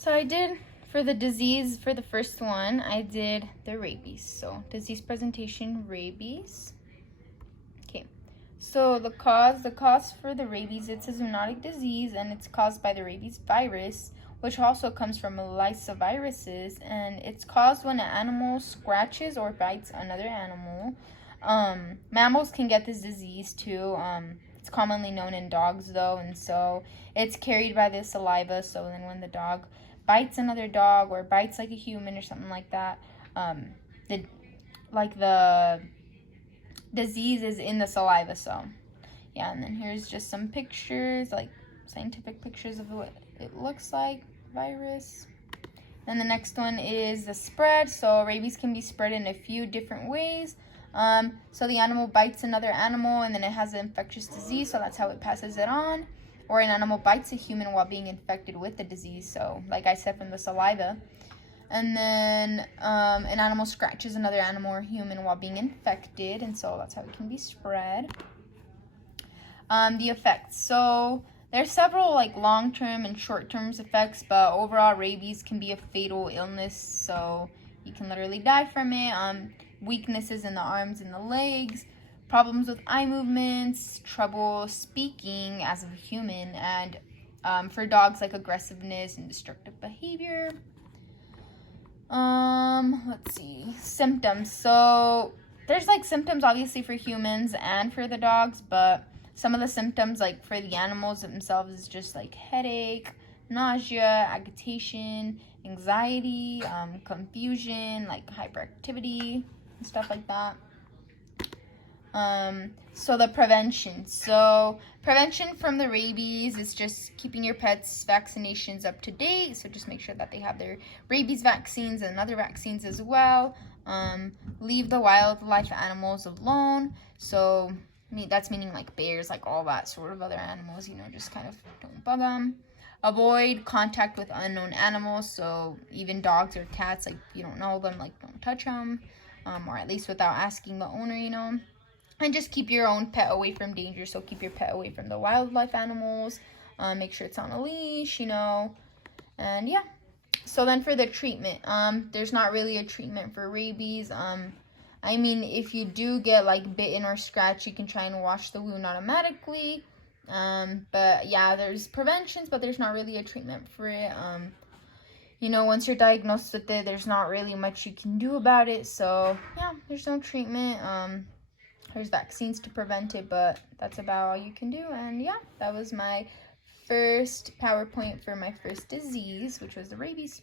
So I did, for the disease, for the first one, I did the rabies. So disease presentation, rabies. Okay, so the cause for the rabies, it's a zoonotic disease and it's caused by the rabies virus, which also comes from lyssaviruses, and it's caused when an animal scratches or bites another animal. Mammals can get this disease too. It's commonly known in dogs though, and so it's carried by the saliva. So then when the dog bites another dog or bites like a human or something like that, the disease is in the saliva. So yeah, and then here's just some pictures, like scientific pictures of what it looks like, virus. Then the next one is the spread. So rabies can be spread in a few different ways. So the animal bites another animal and then it has an infectious disease, so that's how it passes it on. Or an animal bites a human while being infected with the disease, so like I said, from the saliva. And then an animal scratches another animal or human while being infected, and so that's how it can be spread. The effects. So there's several like long-term and short-term effects, but overall rabies can be a fatal illness, so you can literally die from it. Weaknesses in the arms and the legs, problems with eye movements, trouble speaking as a human, and for dogs, like aggressiveness and destructive behavior. Let's see, symptoms. So there's like symptoms obviously for humans and for the dogs, but some of the symptoms, like for the animals themselves, is just like headache, nausea, agitation, anxiety, confusion, like hyperactivity and stuff like that. So the prevention. So prevention from the rabies is just keeping your pets' vaccinations up to date. So just make sure that they have their rabies vaccines and other vaccines as well. Leave the wildlife animals alone. So that's meaning like bears, like all that sort of other animals, just kind of don't bug them. Avoid contact with unknown animals. So even dogs or cats, like if you don't know them, like don't touch them, or at least without asking the owner, And just keep your own pet away from danger. So keep your pet away from the wildlife animals. Make sure it's on a leash, And yeah. So then for the treatment, there's not really a treatment for rabies. If you do get like bitten or scratched, you can try and wash the wound automatically. But yeah, there's preventions, but there's not really a treatment for it. Once you're diagnosed with it, there's not really much you can do about it. So yeah, there's no treatment. There's vaccines to prevent it, but that's about all you can do. And yeah, that was my first PowerPoint for my first disease, which was the rabies.